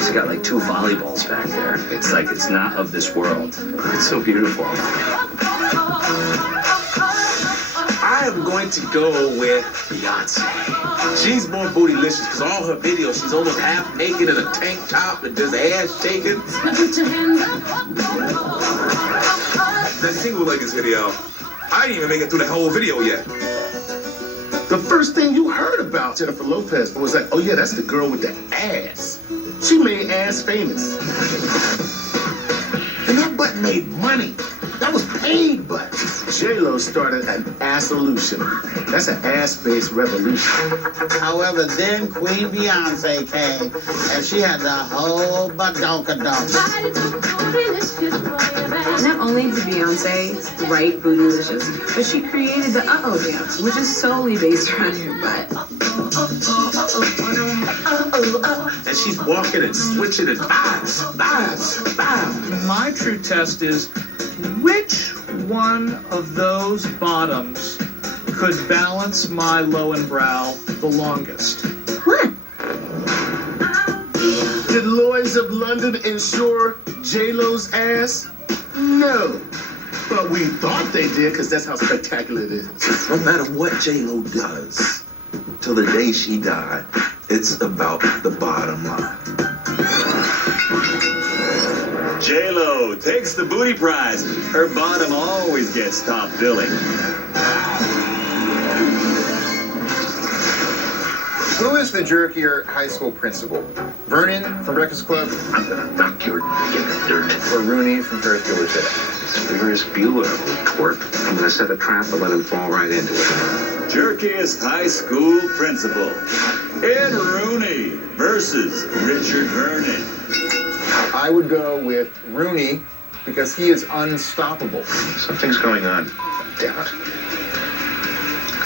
She's got like 2 volleyballs back there. It's like it's not of this world. It's so beautiful. I am going to go with Beyonce. She's more bootylicious because all her videos, she's almost half naked in a tank top and just ass shaking. That single leggings video, I didn't even make it through the whole video yet. The first thing you heard about Jennifer Lopez was like, oh yeah, that's the girl with the ass. She made ass famous. And that butt made money. That was paid butt. J-Lo started an ass-olution. That's an ass-based revolution. However, then Queen Beyonce came, and she had the whole badonka-donk. Not only did Beyonce write Bootylicious, but she created the Uh-Oh dance, which is solely based around your butt. And she's walking and switching and bounce. My true test is, which one of those bottoms could balance my low and brow the longest? What? Did Lloyds of London insure J-Lo's ass? No. But we thought they did because that's how spectacular it is. No matter what J-Lo does, till the day she died, it's about the bottom line. J-Lo takes the booty prize. Her bottom always gets top billing. Who is the jerkier high school principal? Vernon from Breakfast Club? I'm gonna knock your dick in the dirt. Or Rooney from Ferris Bueller's Day Out? Ferris Bueller, twerp. I'm gonna set a trap and let him fall right into it. Jerkiest high school principal. Ed Rooney versus Richard Vernon. I would go with Rooney because he is unstoppable. Something's going on. Damn it.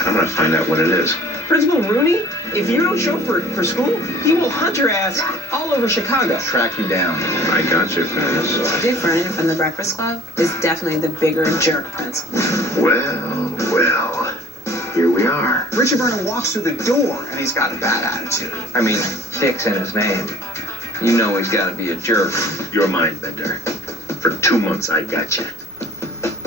I'm gonna find out what it is. Principal Rooney, if you don't show for school, he will hunt your ass all over Chicago. Track you down. I got you, fellas. Dick Vernon from the Breakfast Club is definitely the bigger jerk principal. Well, here we are. Richard Vernon walks through the door and he's got a bad attitude. I mean, Dick's in his name. You know he's got to be a jerk. You're mind bender. For 2 months, I got you.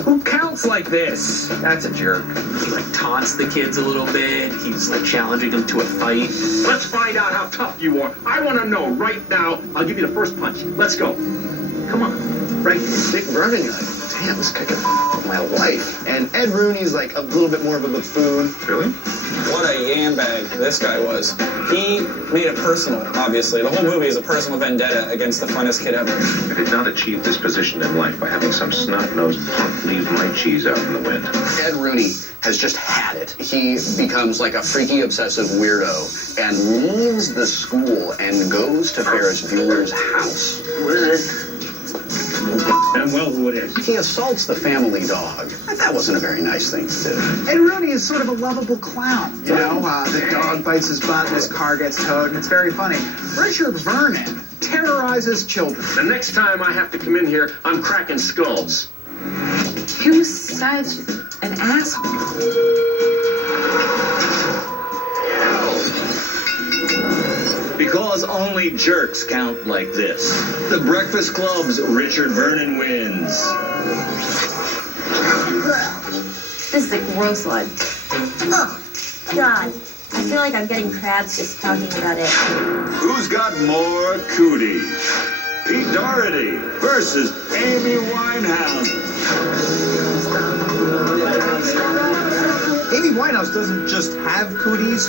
Who counts like this? That's a jerk. He like taunts the kids a little bit. He's like challenging them to a fight. Let's find out how tough you are. I want to know right now. I'll give you the first punch. Let's go. Come on. Right. Dick Vernon, you're like, damn, this guy could f my life. And Ed Rooney's like a little bit more of a buffoon. Really? What a yam bag this guy was. He made it personal, obviously. The whole movie is a personal vendetta against the funnest kid ever. I did not achieve this position in life by having some snot-nosed punk leave my cheese out in the wind. Ed Rooney has just had it. He becomes like a freaky, obsessive weirdo and leaves the school and goes to Ferris Bueller's house. What is it? And well, who it is. He assaults the family dog. That wasn't a very nice thing to do. Ed Rooney is sort of a lovable clown. You know, the dog bites his butt and his car gets towed, and it's very funny. Richard Vernon terrorizes children. The next time I have to come in here, I'm cracking skulls. He was such an asshole. Because only jerks count like this. The Breakfast Club's Richard Vernon wins. This is a gross one. Oh, God. I feel like I'm getting crabs just talking about it. Who's got more cooties? Pete Doherty versus Amy Winehouse. Amy Winehouse doesn't just have cooties,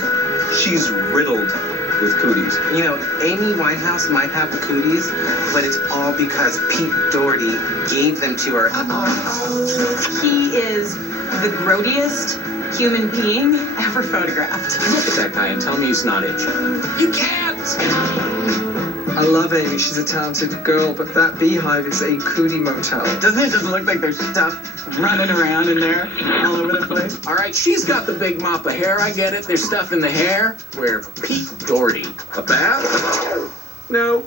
she's riddled with cooties. You know, Amy Winehouse might have the cooties, but it's all because Pete Doherty gave them to her. He is the grodiest human being ever photographed. Look at that guy and tell me he's not itching. You can't! I love Amy, she's a talented girl, but that beehive is a cootie motel. Doesn't it just look like there's stuff running around in there all over the place? All right, she's got the big mop of hair. I get it. There's stuff in the hair. Where Pete Doherty, a bath? No.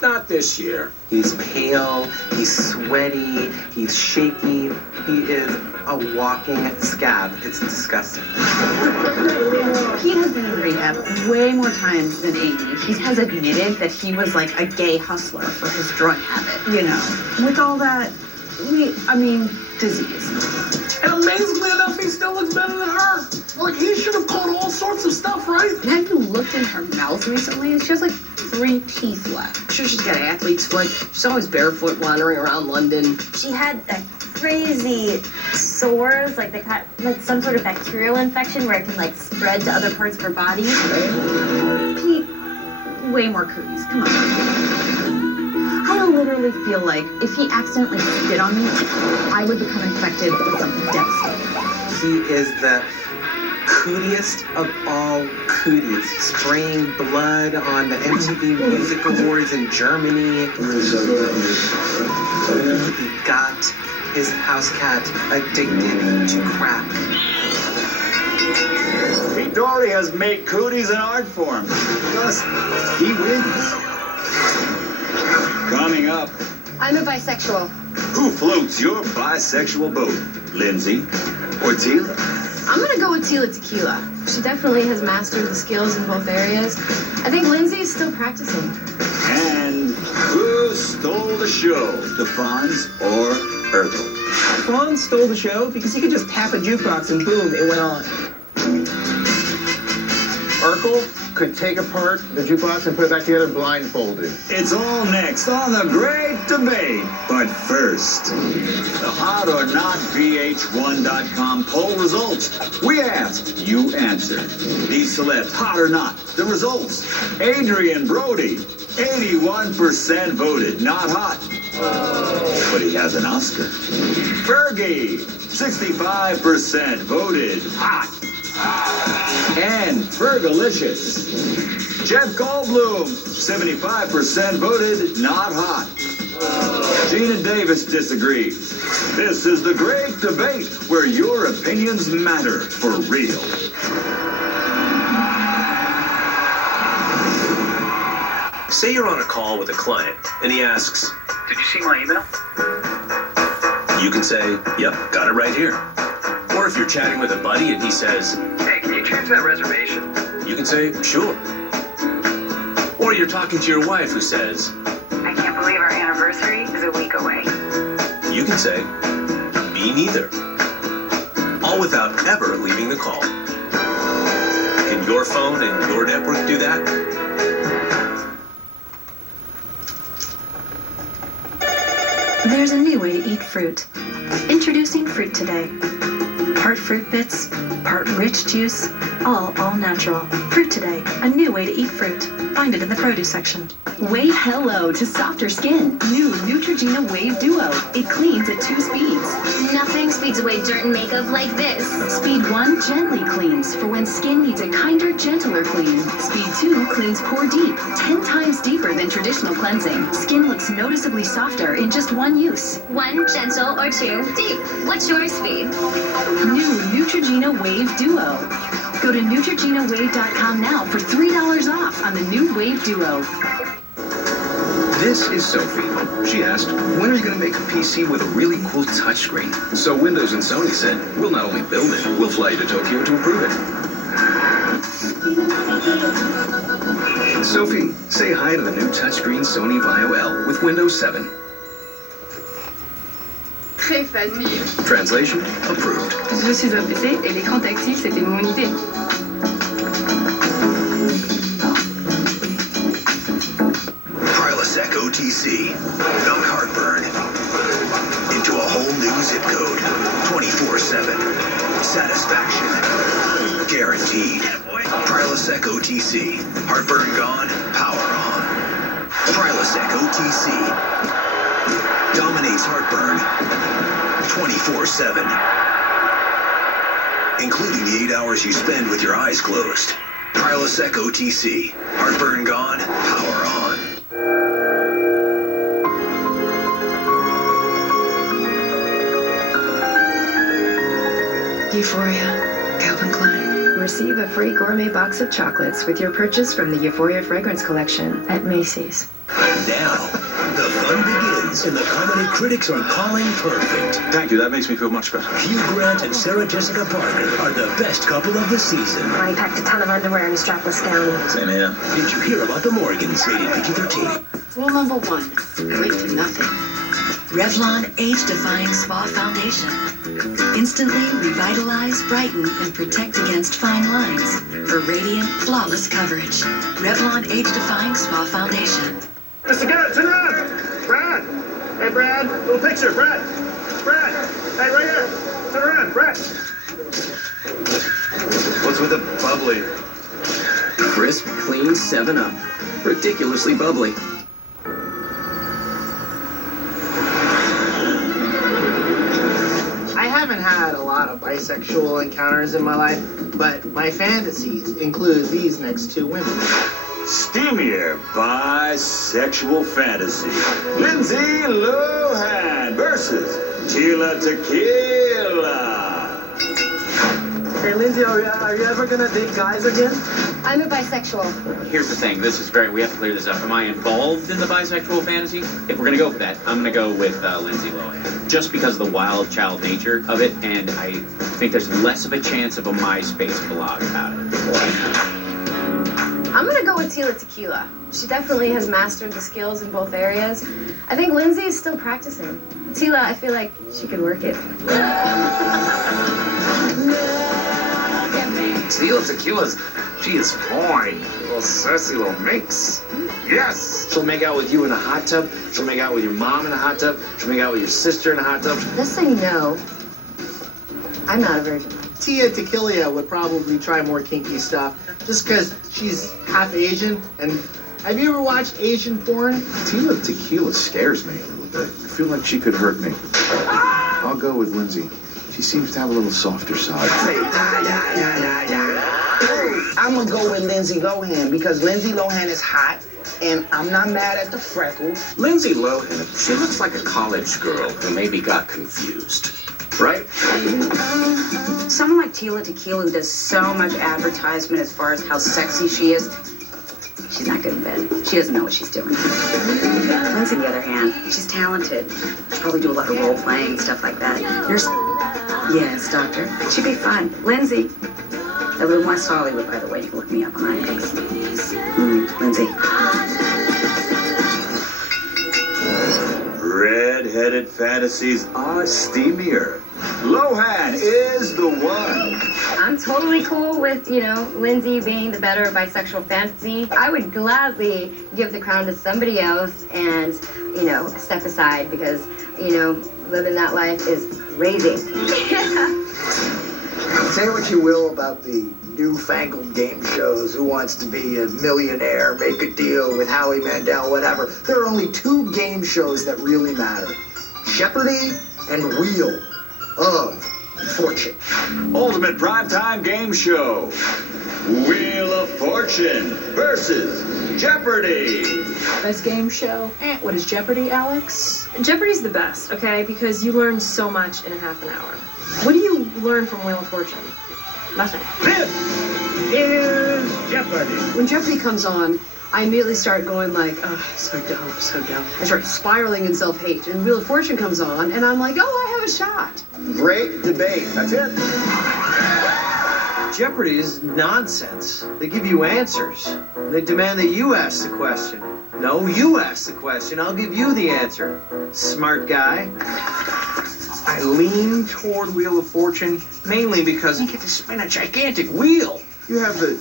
Not this year. He's pale, he's sweaty, he's shaky. He is a walking scab. It's disgusting. Pete has been in rehab way more times than Amy. He has admitted that he was like a gay hustler for his drug habit, you know. With all that, disease. And amazingly enough, he still looks better than her. Like, he should have caught all sorts of stuff, right? Have you looked in her mouth recently? She has like 3 teeth left. I'm sure she's got athlete's foot. She's always barefoot wandering around London. She had that crazy sores, like they got like some sort of bacterial infection where it can like spread to other parts of her body. Pete, way more cooties. Come on. I literally feel like if he accidentally spit on me, I would become infected with something devastating. He is the cootiest of all cooties, spraying blood on the MTV Music Awards in Germany. He got his house cat addicted to crack. Pete Doherty has made cooties an art form. Thus, he wins. Coming up, I'm a bisexual. who floats your bisexual boat? Lindsay or Tila? I'm gonna go with Tila Tequila. She definitely has mastered the skills in both areas. I think Lindsay is still practicing. And who stole the show? The Fonz or Urkel? Fonz stole the show because he could just tap a jukebox and boom, it went on. Urkel could take apart the jukebox and put it back together blindfolded. It's all next on The Great Debate. But first, the Hot or Not Vh1.com poll results. We asked, you answered. These celebs, hot or not? The results. Adrian Brody, 81% voted not hot. But he has an Oscar. Fergie, 65% voted hot. And Fergalicious. Jeff Goldblum, 75% voted not hot. Gina Davis disagrees. This is The Great Debate, where your opinions matter for real. Say you're on a call with a client, and he asks, "Did you see my email?" You can say, "Yep, got it right here." Or if you're chatting with a buddy and he says, "Hey, can you change that reservation?" You can say, "Sure." Or you're talking to your wife who says, "I can't believe our anniversary is a week away." You can say, "Me neither." All without ever leaving the call. Can your phone and your network do that? There's a new way to eat fruit. Introducing Fruit Today. Part fruit bits, part rich juice, all natural. Fruit Today, a new way to eat fruit. Find it in the produce section. Wave hello to softer skin. New Neutrogena Wave Duo. It cleans at 2 speeds. Nothing speeds away dirt and makeup like this. Speed 1 gently cleans for when skin needs a kinder, gentler clean. Speed 2 cleans pore deep, 10 times deeper than traditional cleansing. Skin looks noticeably softer in just 1 use. 1 gentle or 2 deep. What's your speed? New Neutrogena Wave Duo. Go to NeutrogenaWave.com now for $3 off on the new Wave Duo. This is Sophie. She asked, when are you going to make a PC with a really cool touchscreen? So Windows and Sony said, we'll not only build it, we'll fly you to Tokyo to approve it. Sophie, say hi to the new touchscreen Sony Vio L with Windows 7. Très facile. Translation, approved. Je suis un PC et l'écran tactile, c'était mon idée. Prilosec OTC. Knock heartburn into a whole new zip code. 24/7. Satisfaction. Guaranteed. Prilosec OTC. Heartburn gone, power on. Prilosec OTC. Dominates heartburn 24/7. Including the 8 hours you spend with your eyes closed. Prilosec OTC. Heartburn gone, power on. Euphoria, Calvin Klein. Receive a free gourmet box of chocolates with your purchase from the Euphoria Fragrance Collection at Macy's. And now, the fun begins, and the comedy critics are calling perfect. Thank you, that makes me feel much better. Hugh Grant and Sarah Jessica Parker are the best couple of the season. I packed a ton of underwear in a strapless gown. Same here. Did you hear about the Morgans, rated PG-13? Rule number 1, wait for nothing. Revlon Age-Defying Spa Foundation. Instantly revitalize, brighten, and protect against fine lines for radiant, flawless coverage. Revlon Age-Defying Spa Foundation. Mr. Garrett, turn around! Brad! Hey, Brad, little picture, Brad! Brad! Hey, right here! Turn around, Brad! What's with the bubbly? Crisp, clean 7-Up. Ridiculously bubbly. I haven't had a lot of bisexual encounters in my life, but my fantasies include these next two women. Steamier bisexual fantasy. Lindsay Lohan versus Tila Tequila. Hey, Lindsay, are you ever gonna date guys again? I'm a bisexual. Here's the thing, we have to clear this up. Am I involved in the bisexual fantasy? If we're gonna go for that, I'm gonna go with Lindsay Lohan. Just because of the wild child nature of it, and I think there's less of a chance of a MySpace blog about it. I'm gonna go with Tila Tequila. She definitely has mastered the skills in both areas. I think Lindsay is still practicing. Tila, I feel like she could work it. Tila Tequila's, she is fine. A little sassy little minx. Yes! She'll make out with you in a hot tub. She'll make out with your mom in a hot tub. She'll make out with your sister in a hot tub. Just so you know, I'm not a virgin. Tia Tequila would probably try more kinky stuff just because she's half Asian. And have you ever watched Asian porn? Tila Tequila scares me a little bit. I feel like she could hurt me. I'll go with Lindsay. She seems to have a little softer side. I'm gonna go with Lindsay Lohan because Lindsay Lohan is hot, and I'm not mad at the freckles. Lindsay Lohan, she looks like a college girl who maybe got confused. Right? Someone like Tila Tequila who does so much advertisement as far as how sexy she is, she's not good in bed. She doesn't know what she's doing. Lindsay, on the other hand, she's talented. She'll probably do a lot of role playing and stuff like that. Yes, doctor. She'd be fun. Lindsay. I live in West Hollywood, by the way. You can look me up on IMDb. Lindsay. Red-headed fantasies are steamier. Lohan is the one. I'm totally cool with, Lindsay being the better bisexual fantasy. I would gladly give the crown to somebody else and, step aside because, living that life is crazy. Say what you will about the newfangled game shows, Who Wants to Be a Millionaire, Make a Deal with Howie Mandel, whatever. There are only two game shows that really matter. Jeopardy and Wheel of Fortune. Ultimate primetime game show. Wheel of Fortune versus Jeopardy. Best game show? What is Jeopardy, Alex? Jeopardy's the best, okay? Because you learn so much in a half an hour. What do you learn from Wheel of Fortune? Nothing. This is Jeopardy! When Jeopardy comes on, I immediately start going like, oh, so dumb, so dumb. I start spiraling in self-hate. And Wheel of Fortune comes on, and I'm like, oh, I have a shot. Great debate. That's it. Jeopardy is nonsense. They give you answers. They demand that you ask the question. No, you ask the question. I'll give you the answer. Smart guy. I lean toward Wheel of Fortune mainly because you get to spin a gigantic wheel. You have the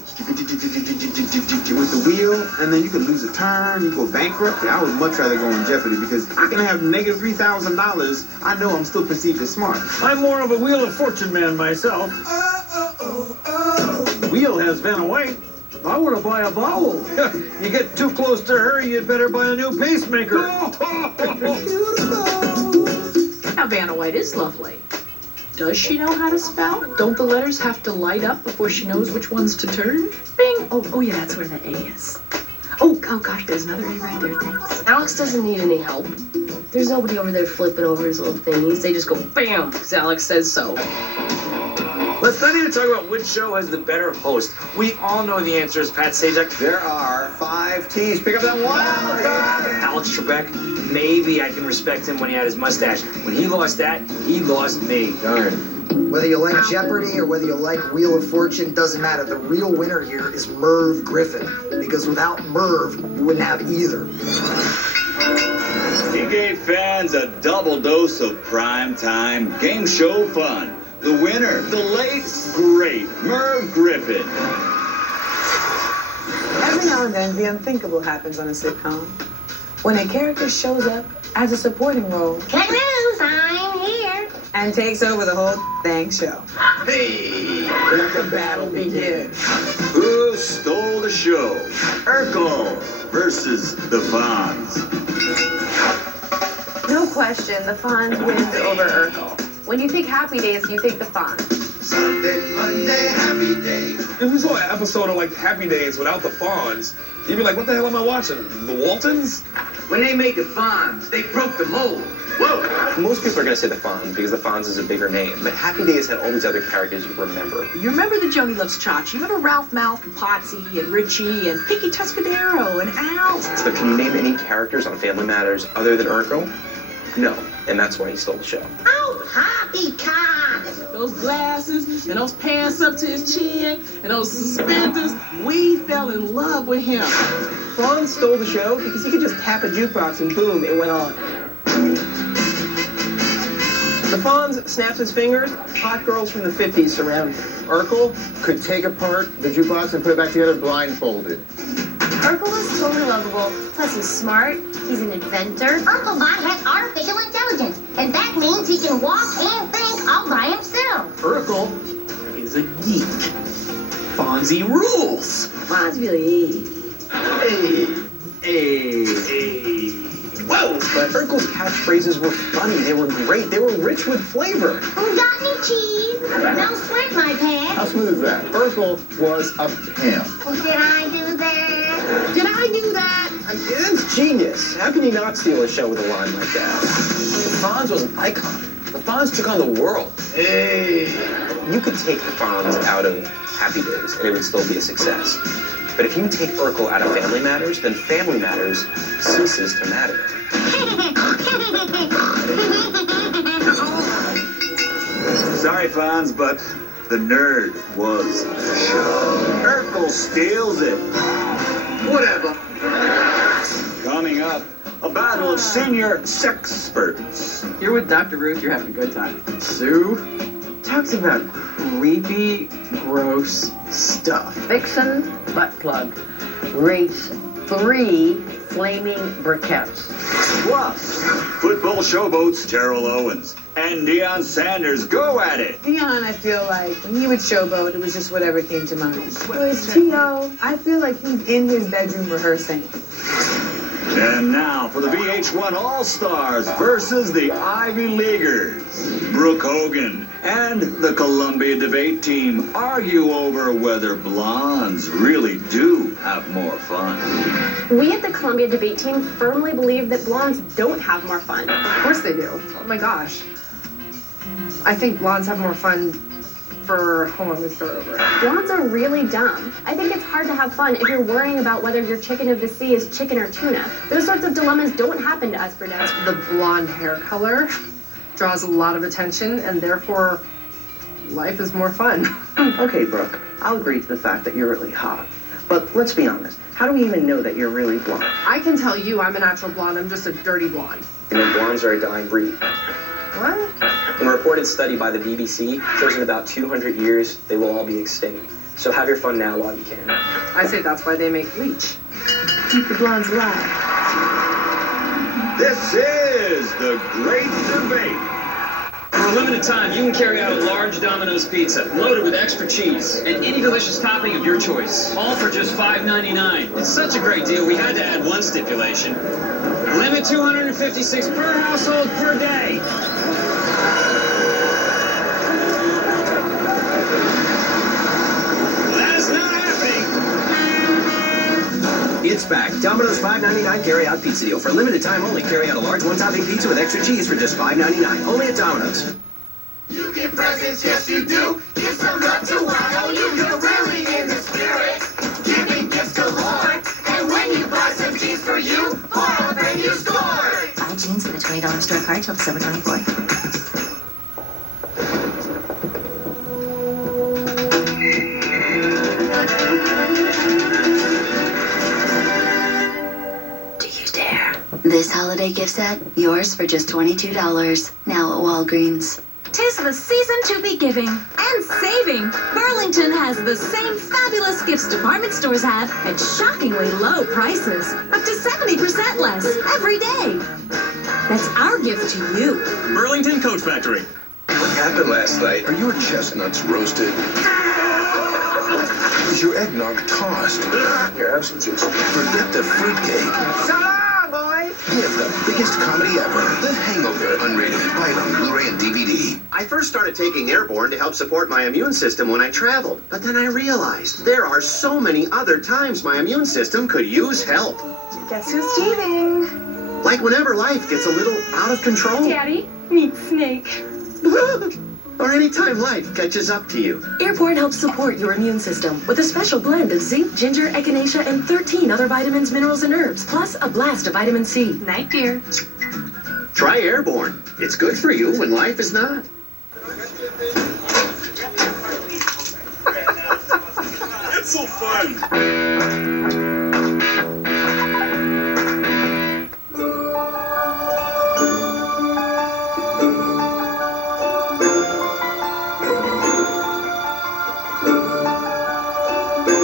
with the wheel, and then you can lose a turn, you go bankrupt. I would much rather go on Jeopardy because I can have negative $3,000. I know I'm still perceived as smart. I'm more of a Wheel of Fortune man myself. Wheel has Vanna White. I want to buy a vowel. You get too close to her, you'd better buy a new pacemaker. Now, Vanna White is lovely. Does she know how to spell? Don't the letters have to light up before she knows which ones to turn? Bing! Oh yeah, that's where the A is. Oh gosh, there's another A right there, thanks. Alex doesn't need any help. There's nobody over there flipping over his little thingies. They just go bam, because Alex says so. Let's not even talk about which show has the better host. We all know the answer is Pat Sajak. There are 5 T's. Pick up that wild card. Alex Trebek, maybe I can respect him when he had his mustache. When he lost that, he lost me. Darn. Whether you like Jeopardy or whether you like Wheel of Fortune, doesn't matter. The real winner here is Merv Griffin, because without Merv, you wouldn't have either. He gave fans a double dose of primetime game show fun. The winner, the late, great Merv Griffin. Every now and then, the unthinkable happens on a sitcom. When a character shows up as a supporting role. Good news, I'm here. And takes over the whole dang show. Hey, let the battle begin. Who stole the show? Urkel versus the Fonz. No question, the Fonz wins over Urkel. When you think Happy Days, you think the Fonz. Sunday, Monday, Happy Days. If you saw an episode of like Happy Days without the Fonz, you'd be like, what the hell am I watching? The Waltons? When they made the Fonz, they broke the mold. Whoa! Most people are going to say the Fonz because the Fonz is a bigger name, but Happy Days had all these other characters you remember. You remember the Joni Loves Chachi? You remember Ralph Malph and Potsy and Richie and Picky Tuscadero and Al? But can you name any characters on Family Matters other than Urkel? No, and that's why he stole the show. Oh, poppycock! Those glasses and those pants up to his chin and those suspenders, we fell in love with him. Fonz stole the show because he could just tap a jukebox and boom, it went on. The Fonz snaps his fingers, hot girls from the 50s surround him. Urkel could take apart the jukebox and put it back together blindfolded. Urkel is totally lovable. Plus, he's smart. He's an inventor. Uncle Bot has artificial intelligence, and that means he can walk and think all by himself. Urkel is a geek. Fonzie rules. Fonz really. Hey. Whoa! But Urkel's catchphrases were funny. They were great. They were rich with flavor. Who got any cheese? No sweat, my pet. How smooth is that? Urkel was a pimp. Did I do that? Did I do that? It's genius. How can you not steal a show with a line like that? The Fonz was an icon. The Fonz took on the world. Hey! You could take the Fonz out of Happy Days and it would still be a success. But if you take Urkel out of Family Matters, then Family Matters ceases to matter. Sorry, Fonz, but the nerd was the show. Urkel steals it. Whatever. Coming up, a battle of senior sexperts. You're with Dr. Ruth, you're having a good time. Sue talks about creepy, gross stuff. Vixen butt plug rates 3 flaming briquettes. Plus, football showboats Terrell Owens and Deion Sanders go at it. Deion, I feel like when he would showboat, it was just whatever came to mind. Whereas T.O., I feel like he's in his bedroom rehearsing. And now for the VH1 All-Stars versus the Ivy Leaguers. Brooke Hogan and the Columbia Debate Team argue over whether blondes really do have more fun. We at the Columbia Debate Team firmly believe that blondes don't have more fun. Of course they do. Oh my gosh. I think blondes have more fun for, hold on, let me start over. Blondes are really dumb. I think it's hard to have fun if you're worrying about whether your chicken of the sea is chicken or tuna. Those sorts of dilemmas don't happen to us brunettes. The blonde hair color draws a lot of attention, and therefore life is more fun. Okay, Brooke, I'll agree to the fact that you're really hot. But let's be honest, how do we even know that you're really blonde? I can tell you I'm a natural blonde, I'm just a dirty blonde. And then blondes are a dying breed. What? A reported study by the BBC shows in about 200 years they will all be extinct. So have your fun now while you can. I say that's why they make bleach. Keep the blondes alive. This is the Great Debate. For a limited time, you can carry out a large Domino's pizza, loaded with extra cheese, and any delicious topping of your choice. All for just $5.99. It's such a great deal, we had to add one stipulation. Limit 256 per household per day. That's not happening. It's back. Domino's $5.99 carry-out pizza deal. For a limited time only, carry out a large one-topping pizza with extra cheese for just $5.99. Only at Domino's. You give presents, yes you do. Give some love to YOU. You're really in the spirit. Giving gifts galore. And when you buy some jeans for you, for all the friend you scored. Buy jeans with a $20 store card till December 24th. This holiday gift set, yours for just $22. Now at Walgreens. 'Tis the season to be giving and saving. Burlington has the same fabulous gifts department stores have at shockingly low prices. Up to 70% less every day. That's our gift to you. Burlington Coat Factory. What happened last night? Are your chestnuts roasted? Is your eggnog tossed? Here, have some juice. Forget the fruitcake. So long, boys. Give the biggest comedy ever. The Hangover, unrated. Buy it on Blu-ray and DVD. I first started taking Airborne to help support my immune system when I traveled. But then I realized there are so many other times my immune system could use help. Guess who's cheating? Like whenever life gets a little out of control. Daddy, meet Snake. Or anytime life catches up to you. Airborne helps support your immune system with a special blend of zinc, ginger, echinacea, and 13 other vitamins, minerals, and herbs, plus a blast of vitamin C. Night, dear. Try Airborne. It's good for you when life is not. It's so fun.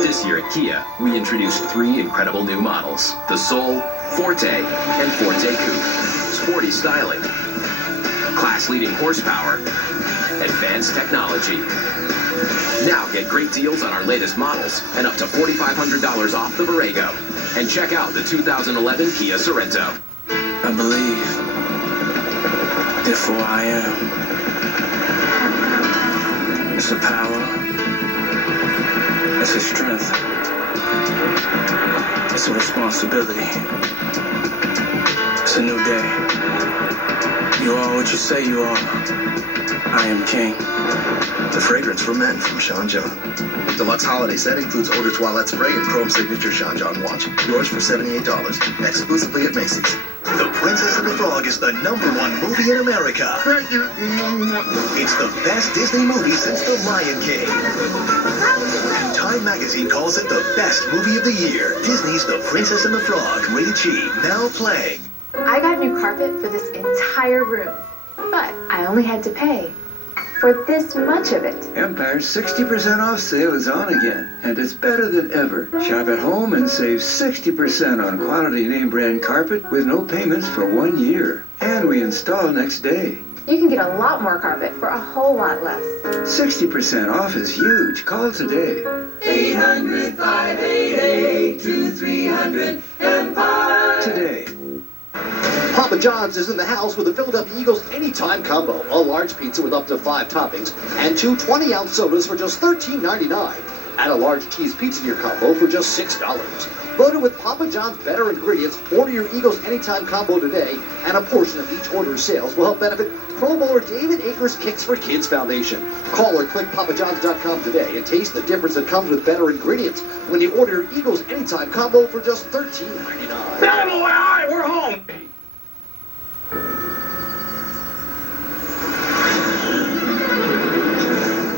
This year at Kia, we introduced 3 incredible new models. The Soul, Forte, and Forte Coupe. Sporty styling, class-leading horsepower, advanced technology. Now get great deals on our latest models and up to $4,500 off the Borrego. And check out the 2011 Kia Sorento. I believe, therefore I am. It's a power. It's a strength. It's a responsibility. It's a new day. You are what you say you are. I am king. The fragrance for men from Sean John. Deluxe holiday set includes Eau de Toilette spray and Chrome Signature Sean John watch. Yours for $78. Exclusively at Macy's. The Princess and the Frog is the #1 movie in America. Thank you. It's the best Disney movie since The Lion King. And Time Magazine calls it the best movie of the year. Disney's The Princess and the Frog, rated G, now playing. I got new carpet for this entire room, but I only had to pay for this much of it. Empire's 60% off sale is on again, and it's better than ever. Shop at home and save 60% on quality name brand carpet with no payments for 1 year. And we install next day. You can get a lot more carpet for a whole lot less. 60% off is huge. Call today. 800-588-2300 Empire. Today. Papa John's is in the house with the Philadelphia Eagles Anytime Combo. A large pizza with up to 5 toppings and 2 20-ounce sodas for just $13.99. Add a large cheese pizza to your combo for just $6. Voted with Papa John's better ingredients. Order your Eagles Anytime Combo today, and a portion of each order's sales will help benefit Pro Bowler David Akers Kicks for Kids Foundation. Call or click papajohns.com today and taste the difference that comes with better ingredients when you order your Eagles Anytime Combo for just $13.99. We're home.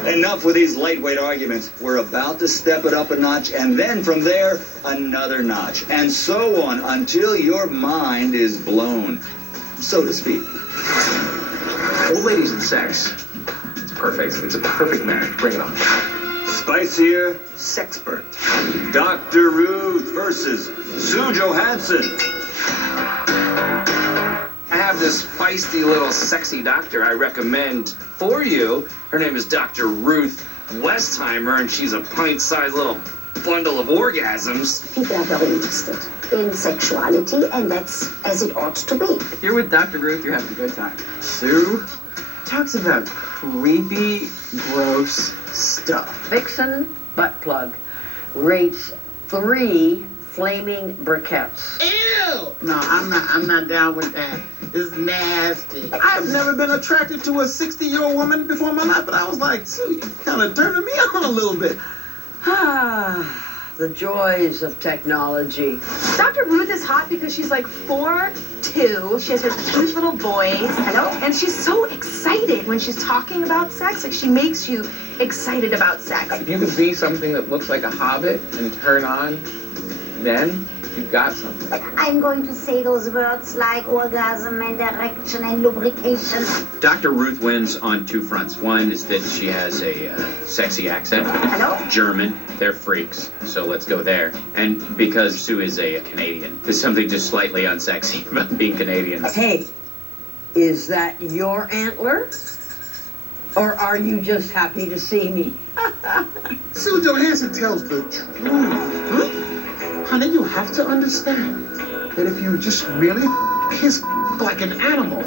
Enough with these lightweight arguments. We're about to step it up a notch, and then from there, another notch, and so on until your mind is blown, so to speak. Old ladies and sex. It's perfect. It's a perfect marriage. Bring it on. Spicier Sexpert. Dr. Ruth versus Sue Johansson. I have this feisty little sexy doctor I recommend for you. Her name is Dr. Ruth Westheimer, and she's a pint-sized little bundle of orgasms. People are very interested in sexuality, and that's as it ought to be. If you're with Dr. Ruth, you're having a good time. Sue talks about creepy, gross stuff. Vixen butt plug rates 3 flaming briquettes. Ew! No, I'm not down with that. is nasty. I've never been attracted to a 60-year-old woman before in my life, but I was like, Sue, you kind of turning me on a little bit. The joys of technology. Dr. Ruth is hot because she's like 4'2". She has her cute little voice. Hello? And she's so excited when she's talking about sex. Like, she makes you excited about sex. If you could be something that looks like a hobbit and turn on men, you've got something. I'm going to say those words like orgasm and erection and lubrication. Dr. Ruth wins on two fronts. One is that she has a sexy accent. Hello? German. They're freaks, so let's go there. And because Sue is a Canadian, there's something just slightly unsexy about being Canadian. Hey, is that your antler? Or are you just happy to see me? Sue Johansson tells the truth. Honey, you have to understand that if you just really his like an animal,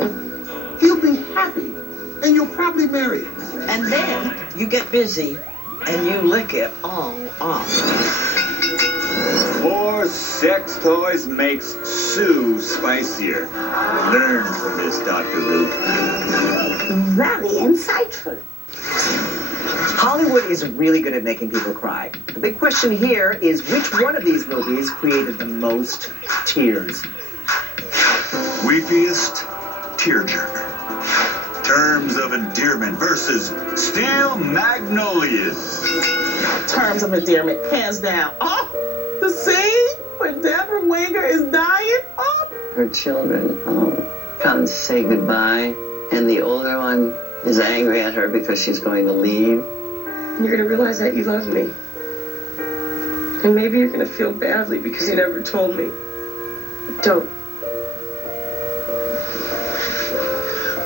he'll be happy, and you'll probably marry him. And then you get busy and you lick it all off. More sex toys makes Sue spicier. Learn from this, Dr. Ruth. Very insightful. Hollywood is really good at making people cry. The big question here is which one of these movies created the most tears? Weepiest tearjerker. Terms of Endearment versus Steel Magnolias. Terms of Endearment, hands down. Oh, the scene when Deborah Winger is dying. Oh. Her children come to say goodbye, and the older one is angry at her because she's going to leave. You're going to realize that you love me. And maybe you're going to feel badly because you never told me. But don't.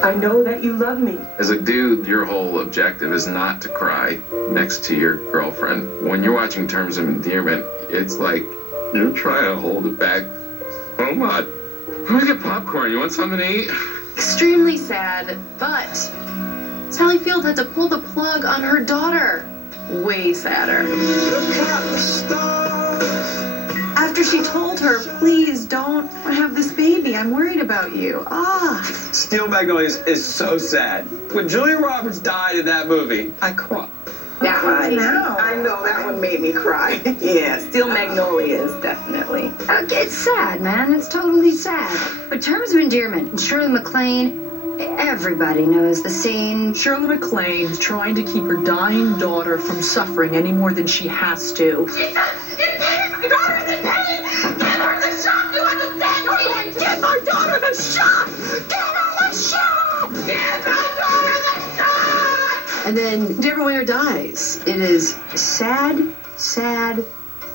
I know that you love me. As a dude, your whole objective is not to cry next to your girlfriend. When you're watching Terms of Endearment, it's like you're trying to hold it back. Oh my, let me get popcorn. You want something to eat? Extremely sad, but Sally Field had to pull the plug on her daughter. Way sadder. After she told her, please don't have this baby. I'm worried about you. Steel Magnolias is so sad. When Julia Roberts died in that movie, I cried. I know, that one made me cry. Yeah, Steel Magnolias, definitely. It's sad, man. It's totally sad. But Terms of Endearment, Shirley MacLaine, everybody knows the scene. Shirley MacLaine trying to keep her dying daughter from suffering any more than she has to. Jesus, in pain! My daughter is in pain! Give her the shot! You understand? You're going to give our daughter the shot! Give her the shot! Give our daughter the shot! And then Deborah Winger dies. It is sad, sad,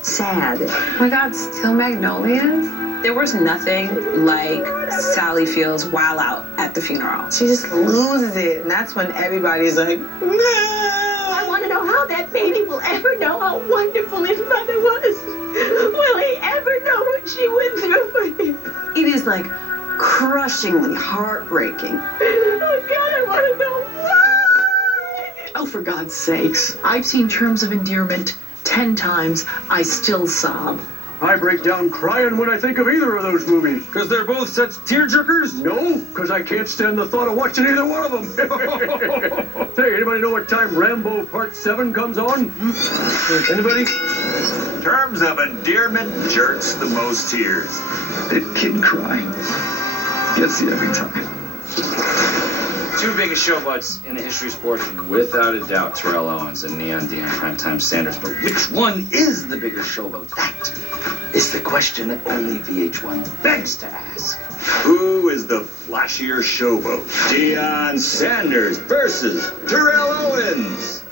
sad. Oh my God, Steel Magnolias? There was nothing like Sally Field's wow out at the funeral. She just loses it, and that's when everybody's like, no! I want to know how that baby will ever know how wonderful his mother was. Will he ever know what she went through for him? It is like crushingly heartbreaking. Oh God, I want to know why! Oh, for God's sakes. I've seen Terms of Endearment 10 times. I still sob. I break down crying when I think of either of those movies. Because they're both such tearjerkers? No, because I can't stand the thought of watching either one of them. Hey, anybody know what time Rambo Part 7 comes on? Anybody? Terms of Endearment jerks the most tears. That kid crying gets you every time. Two biggest showboats in the history of sports, without a doubt, Terrell Owens and Neon Deon Primetime Sanders. But which one is the biggest showboat? That is the question that only VH1 begs to ask. Who is the flashier showboat? Deion Sanders versus Terrell Owens.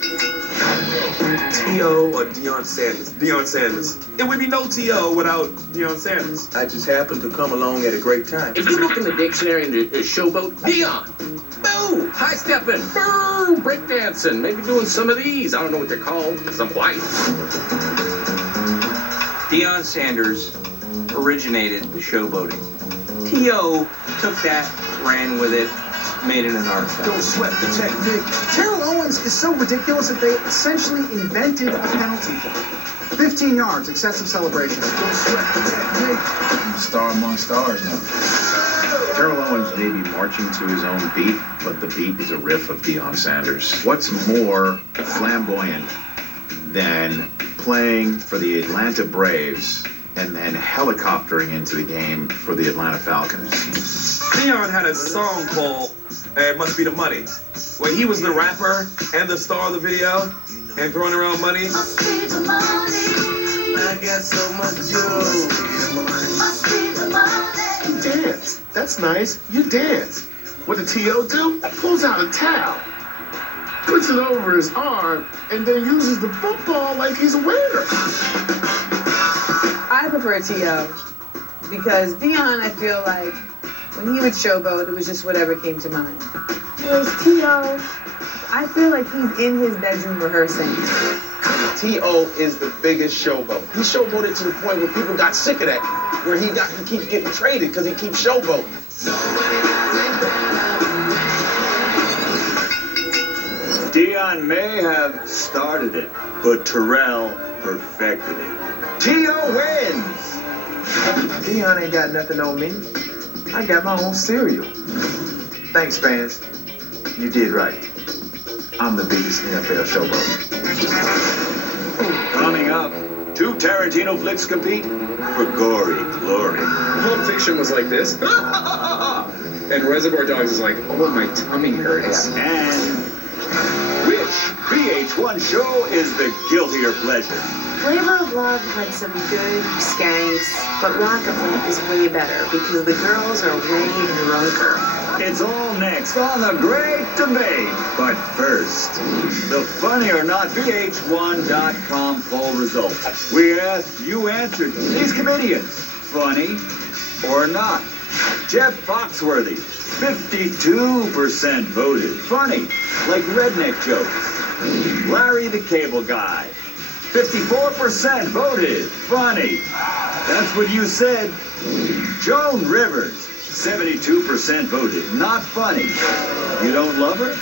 T.O. or Deion Sanders? Deion Sanders. It would be no T.O. without Deion Sanders. I just happened to come along at a great time. If you look in the dictionary in the showboat, Deion. Boo! High stepping. Boo! Breakdancing. Maybe doing some of these. I don't know what they're called. Some white. Deion Sanders originated the showboating. T.O. took that, ran with it, made it an art form. Don't sweat the technique. Terrell Owens is so ridiculous that they essentially invented a penalty for him. 15 yards, excessive celebration. Don't sweat the technique. I'm a star among stars now. Terrell Owens Jones may be marching to his own beat, but the beat is a riff of Deion Sanders. What's more flamboyant than playing for the Atlanta Braves and then helicoptering into the game for the Atlanta Falcons? Deion had a song called It Must Be the Money, where he was the rapper and the star of the video and throwing around money. I got so much juice. You dance. That's nice. You dance. What did T.O. do? Pulls out a towel, puts it over his arm, and then uses the football like he's a waiter. I prefer T.O. because Deion, I feel like, when he would showboat, it was just whatever came to mind. Whereas T.O., I feel like he's in his bedroom rehearsing. T.O. is the biggest showboat. He showboated to the point where people got sick of that, where he keeps getting traded because he keeps showboating. Deion may have started it, but Terrell perfected it. T.O. wins! Deion ain't got nothing on me. I got my own cereal. Thanks, fans. You did right. I'm the biggest NFL showboat. Coming up, 2 Tarantino flicks compete for gory glory. Pulp Fiction was like this. And Reservoir Dogs is like, oh, my tummy hurts. And which VH1 show is the guiltier pleasure? Flavor of Love had some good skanks, but Rock of Love is way better because the girls are way drunker. It's all next on The Great Debate. But first, the Funny or Not VH1.com poll results. We asked, you answered. These comedians, funny or not? Jeff Foxworthy, 52% voted. Funny, like redneck jokes. Larry the Cable Guy, 54% voted. Funny. That's what you said. Joan Rivers, 72% voted. Not funny. You don't love her?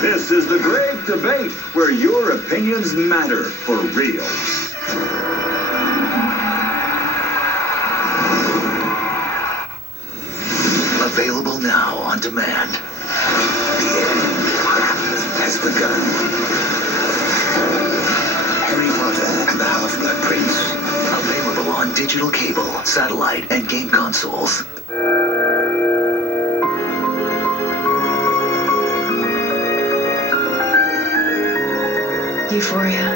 This is The Great Debate, where your opinions matter for real. Available now on demand. The end has begun. Harry Potter and the Half-Blood Prince. Available on digital cable, satellite, and game consoles. Euphoria,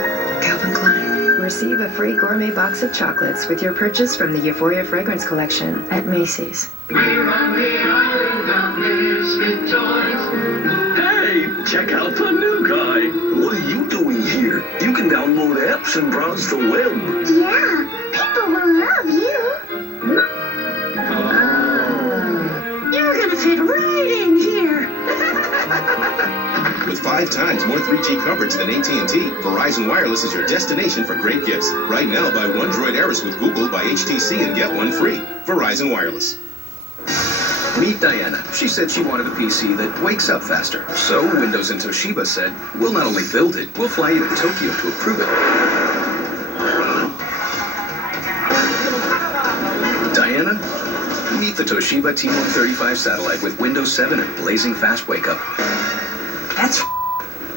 Calvin Klein. Receive a free gourmet box of chocolates with your purchase from the Euphoria Fragrance Collection at Macy's. We're on the island of misfit toys. Hey, check out the new guy. What are you doing here? You can download apps and browse the web. Yeah, people will love you. You're gonna fit right in here. With 5 times more 3G coverage than AT&T, Verizon Wireless is your destination for great gifts. Right now, buy 1 Droid Aris with Google by HTC and get 1 free. Verizon Wireless. Meet Diana. She said she wanted a PC that wakes up faster. So Windows and Toshiba said, we'll not only build it, we'll fly you to Tokyo to approve it. Diana, meet the Toshiba T135 satellite with Windows 7 and blazing fast wake up. That's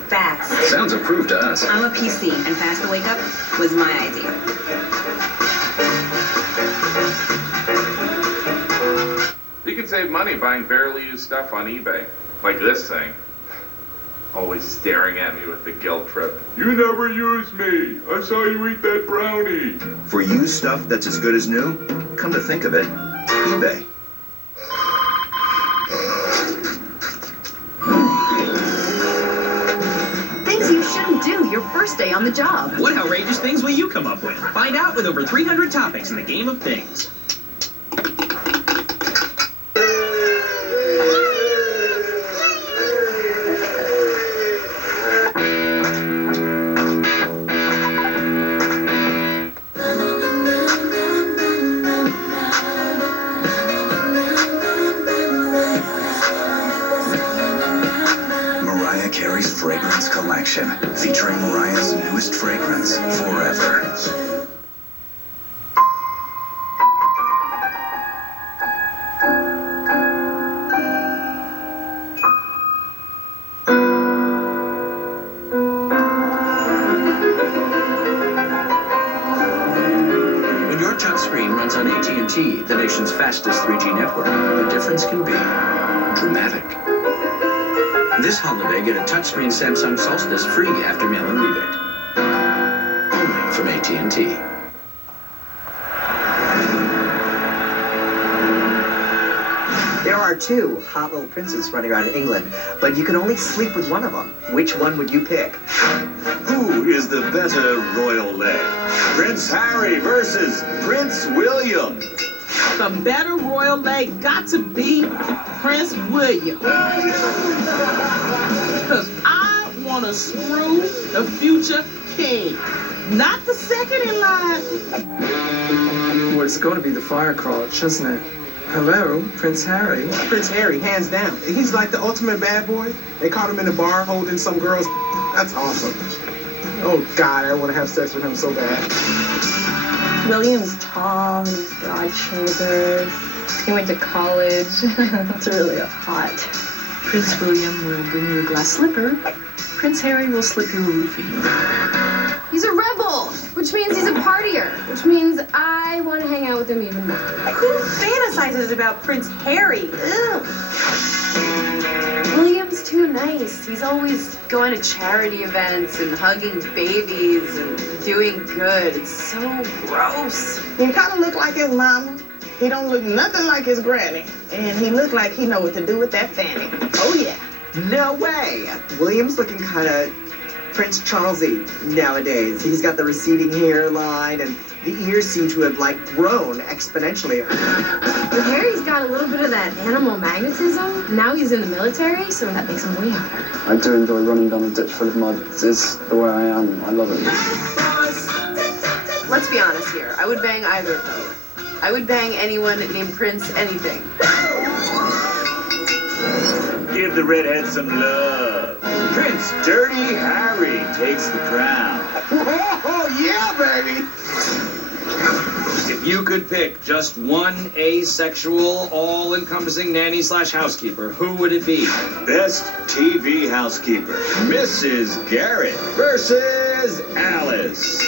fast. Sounds approved to us. I'm a PC, and fast to wake up was my idea. You can save money buying barely used stuff on eBay. Like this thing. Always staring at me with the guilt trip. You never used me. I saw you eat that brownie. For used stuff that's as good as new, come to think of it, eBay. Things you shouldn't do your first day on the job. What outrageous things will you come up with? Find out with over 300 topics in the Game of Things. Mariah Carey's Fragrance Collection, featuring Mariah's newest fragrance, Forever. AT&T, the nation's fastest 3G network, the difference can be dramatic. This holiday, get a touchscreen Samsung Solstice free after mail-in rebate. Only from AT&T. There are two hot little princes running around in England, but you can only sleep with one of them. Which one would you pick? Who is the better royal leg? Prince Harry versus Prince William. The better royal leg got to be Prince William. Because I want to screw the future king, not the second in line. Well, it's got to be the fire crotch, hasn't it? Hello, Prince Harry. Prince Harry, hands down. He's like the ultimate bad boy. They caught him in the bar holding some girl's. That's awesome. Oh, God, I want to have sex with him so bad. William's tall, he's broad shoulders. He went to college. That's really hot. Prince William will bring you a glass slipper. Prince Harry will slip you a roofie. He's a rebel, which means he's a partier, which means I want to hang out with him even more. Who fantasizes about Prince Harry? Ugh. William's too nice. He's always going to charity events and hugging babies and doing good. It's so gross. He kind of look like his mama. He don't look nothing like his granny. And he look like he know what to do with that fanny. Oh, yeah. No way! William's looking kind of Prince Charlesy nowadays. He's got the receding hairline, and the ears seem to have, like, grown exponentially. But Harry's got a little bit of that animal magnetism. Now he's in the military, so that makes him way hotter. I do enjoy running down a ditch full of mud. It's the way I am. I love it. Let's be honest here. I would bang either of them. I would bang anyone named Prince anything. Give the redhead some love. Prince Dirty Harry takes the crown. Oh, yeah, baby! If you could pick just one asexual, all-encompassing nanny/housekeeper, who would it be? Best TV housekeeper, Mrs. Garrett versus Alice.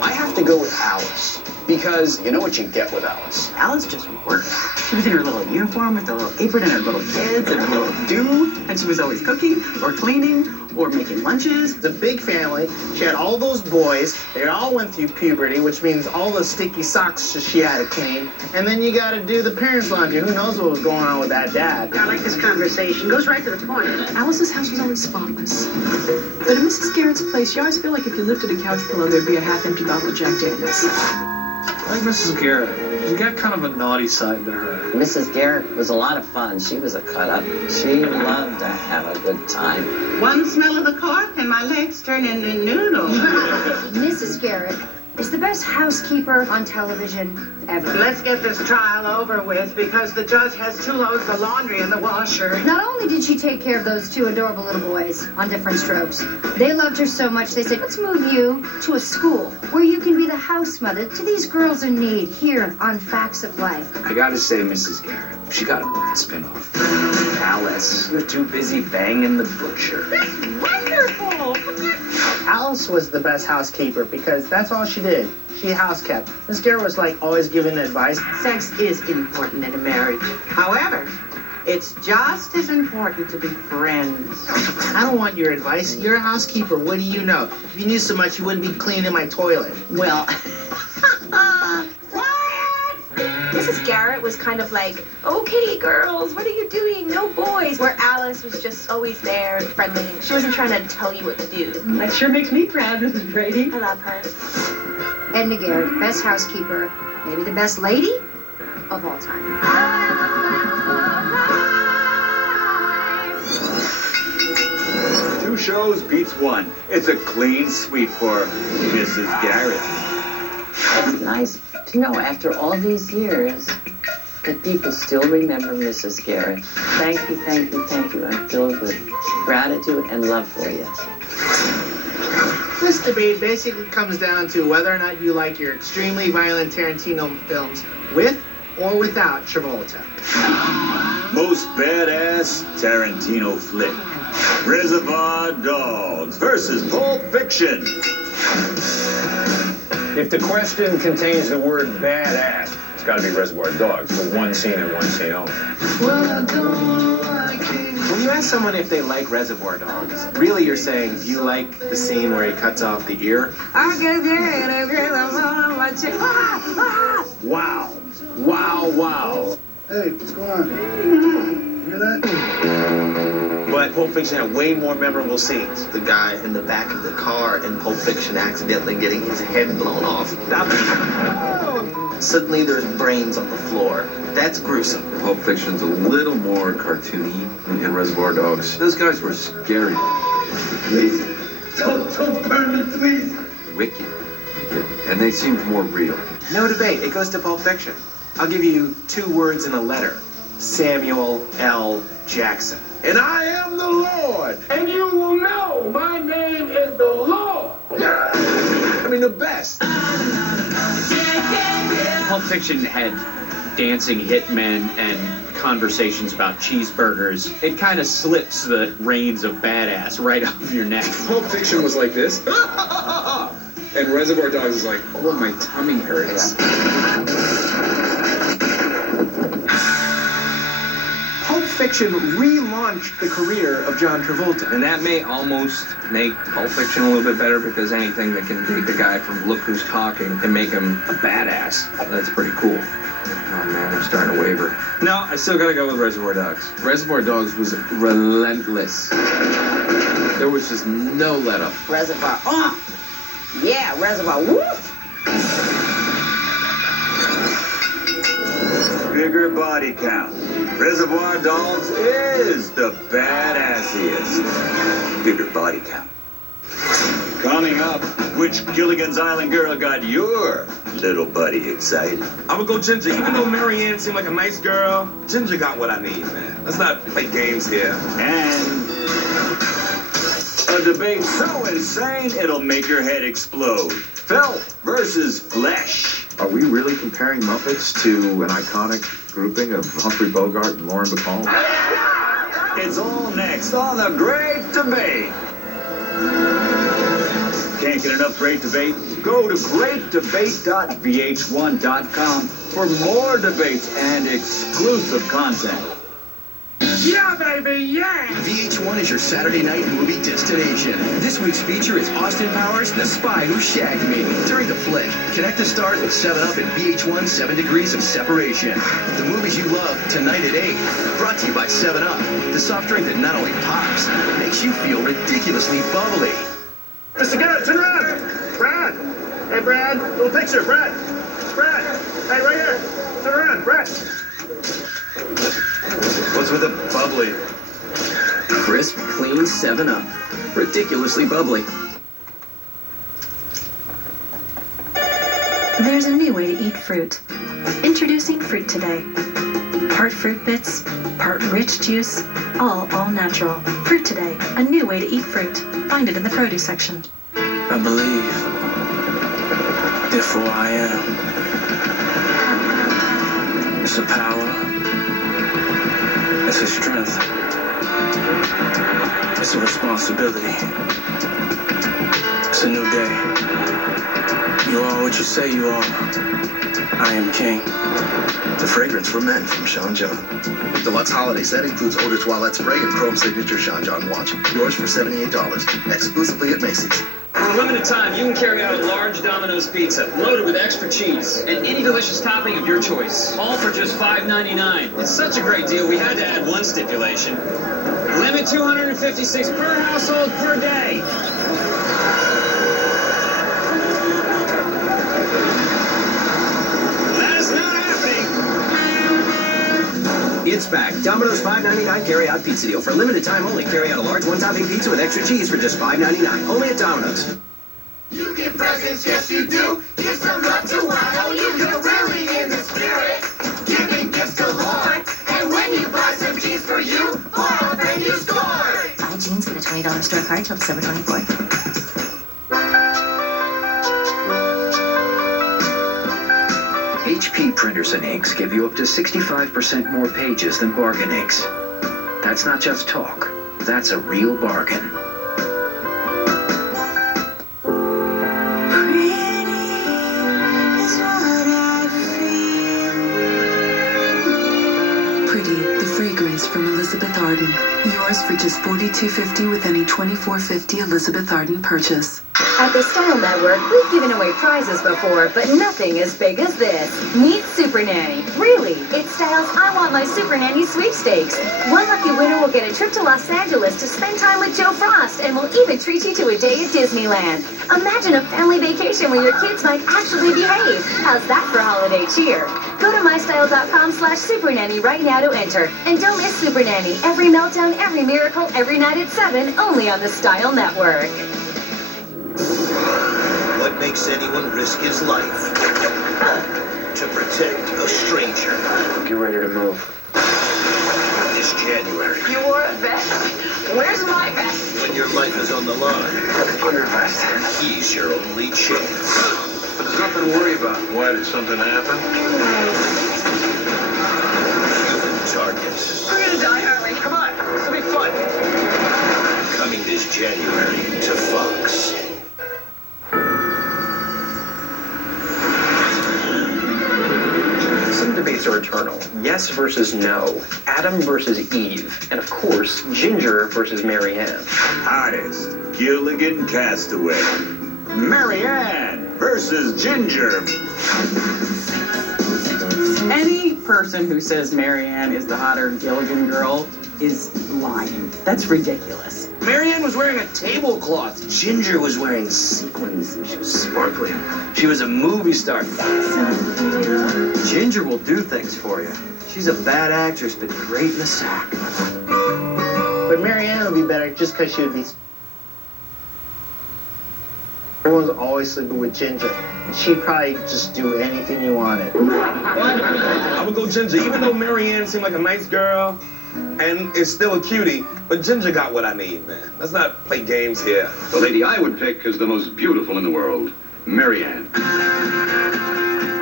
I have to go with Alice. Because you know what you get with Alice. Alice just worked. She was in her little uniform with the little apron and her little kids and her little do, and she was always cooking or cleaning or making lunches. It's a big family. She had all those boys. They all went through puberty, which means all the sticky socks she had to clean. And then you got to do the parents' laundry. Who knows what was going on with that dad? I like this conversation. Goes right to the point. Alice's house was always spotless. But at Mrs. Garrett's place, you always feel like if you lifted a couch pillow, there'd be a half-empty bottle of Jack Daniels. I like Mrs. Garrett. She's got kind of a naughty side to her. Mrs. Garrett was a lot of fun. She was a cut-up. She loved to have a good time. One smell of the cork and my legs turn into noodles. Mrs. Garrett is the best housekeeper on television ever. Let's get this trial over with because the judge has 2 loads of laundry in the washer. Not only did she take care of those 2 adorable little boys on different strokes, they loved her so much they said, let's move you to a school where you can be the house mother to these girls in need here on Facts of Life. I gotta say, Mrs. Garrett, she got a spin-off. Alice, you're too busy banging the butcher. That's wonderful! Alice was the best housekeeper because that's all she did. She house kept. Miss Garrett was like always giving advice. Sex is important in a marriage. However, it's just as important to be friends. I don't want your advice. You're a housekeeper. What do you know? If you knew so much, you wouldn't be cleaning my toilet. Well, Mrs. Garrett was kind of like, okay, girls, what are you doing? No boys. Where Alice was just always there and friendly. She wasn't trying to tell you what to do. that sure makes me proud, Mrs. Brady. I love her. Edna Garrett, best housekeeper, maybe the best lady of all time. 2 shows beats 1. It's a clean sweep for Mrs. Garrett. It's nice to know after all these years that people still remember Mrs. Garrett. Thank you, thank you, thank you. I'm filled with gratitude and love for you. This debate basically comes down to whether or not you like your extremely violent Tarantino films with or without Travolta. Most badass Tarantino flick. Reservoir Dogs versus Pulp Fiction. If the question contains the word badass, got to be Reservoir Dogs, the one scene and one scene only. When you ask someone if they like Reservoir Dogs, really you're saying, do you like the scene where he cuts off the ear? Wow. Wow, wow. Hey, what's going on? You hear that? But Pulp Fiction had way more memorable scenes. The guy in the back of the car in Pulp Fiction accidentally getting his head blown off. Suddenly there's brains on the floor. That's gruesome. Pulp Fiction's a little more cartoony in Reservoir Dogs. Those guys were scary. Please, don't burn me, please. Wicked. And they seemed more real. No debate, it goes to Pulp Fiction. I'll give you 2 words in a letter. Samuel L. Jackson. And I am the Lord. And you will know my name is the Lord. I mean, the best. Pulp Fiction had dancing hitmen and conversations about cheeseburgers. It kind of slips the reins of badass right off your neck. Pulp Fiction was like this. And Reservoir Dogs is like, oh, my tummy hurts. Pulp Fiction relaunched the career of John Travolta. And that may almost make Pulp Fiction a little bit better, because anything that can take the guy from Look Who's Talking and make him a badass, that's pretty cool. Oh man, I'm starting to waver. No, I still gotta go with Reservoir Dogs. Reservoir Dogs was relentless. There was just no let up. Reservoir. Oh! Yeah, Reservoir. Woof! Bigger body count. Reservoir Dogs is the badassiest. Bigger body count. Coming up, which Gilligan's Island girl got your little buddy excited? I would go Ginger. Even though Marianne seemed like a nice girl, Ginger got what I need, man. Let's not play games here. And a debate so insane it'll make your head explode. Felt versus flesh. Are we really comparing Muppets to an iconic grouping of Humphrey Bogart and Lauren Bacall? It's all next on The Great Debate. Can't get enough Great Debate? Go to greatdebate.vh1.com for more debates and exclusive content. Yeah, baby, yeah! VH1 is your Saturday night movie destination. This week's feature is Austin Powers, The Spy Who Shagged Me. During the flick, connect the stars with 7-Up and VH1 7 Degrees of Separation. The movies you love, tonight at 8. Brought to you by 7-Up, the soft drink that not only pops, makes you feel ridiculously bubbly. Mr. Garrett, turn around! Brad! Hey, Brad, little picture, Brad! Brad! Hey, right here! Turn around, Brad! What's with the bubbly? Crisp, clean 7-Up. Ridiculously bubbly. There's a new way to eat fruit. Introducing Fruit Today. Part fruit bits, part rich juice, all natural. Fruit Today, a new way to eat fruit. Find it in the produce section. I believe. Therefore I am. It's a power. It's a strength. It's a responsibility. It's a new day. You are what you say you are. I am king. The fragrance for men from Sean John. Deluxe holiday set includes Eau de Toilette spray and Chrome Signature Sean John watch. Yours for $78, exclusively at Macy's. For a limited time, you can carry out a large Domino's pizza loaded with extra cheese and any delicious topping of your choice, all for just $5.99. It's such a great deal, we had to add one stipulation. Limit 256 per household per day. That's not happening. It's back. Domino's $5.99 carry-out pizza deal. For a limited time only, carry out a large one-topping pizza with extra cheese for just $5.99. Only at Domino's. You give presents, yes you do. Give some love to YOU. You're really in the spirit. Giving gifts galore. And when you buy some jeans for you, for a brand new store. Buy jeans with a $20 store card till December 24th. HP printers and inks give you up to 65% more pages than bargain inks. That's not just talk, that's a real bargain. the fragrance from Elizabeth Arden. Yours for just $42.50 with any $24.50 Elizabeth Arden purchase. At the Style Network, we've given away prizes before, but nothing as big as this. Meet Super Nanny. Really, it's Style's I Want My Super Nanny sweepstakes. One lucky winner will get a trip to Los Angeles to spend time with Joe Frost, and we'll even treat you to a day at Disneyland. Imagine a family vacation where your kids might actually behave. How's that for holiday cheer? Go to mystyle.com/supernanny right now to enter. And don't miss Super Nanny. Every meltdown, every miracle, every night at 7, only on the Style Network. What makes anyone risk his life to protect a stranger? Get ready to move. This January, You wore a vest? Where's my vest? when your life is on the line, Put your vest. he's your only chance. But there's nothing to worry about. Why, did something happen? Human Target. We're gonna die, aren't we? Come on, this will be fun. Coming this January to Fox. Some debates are eternal. Yes versus no. Adam versus Eve. And of course, Ginger versus Marianne. Hottest Gilligan castaway. Marianne versus Ginger. Any person who says Marianne is the hotter Gilligan girl is lying. That's ridiculous. Marianne was wearing a tablecloth. Ginger was wearing sequins. She was sparkling. She was a movie star. Ginger will do things for you. She's a bad actress, but great in the sack. But Marianne would be better just because she would be. Everyone's always sleeping with Ginger. And she'd probably just do anything you wanted. I would go Ginger, even though Marianne seemed like a nice girl and is still a cutie, but Ginger got what I need, man. Let's not play games here. The lady I would pick is the most beautiful in the world, Marianne.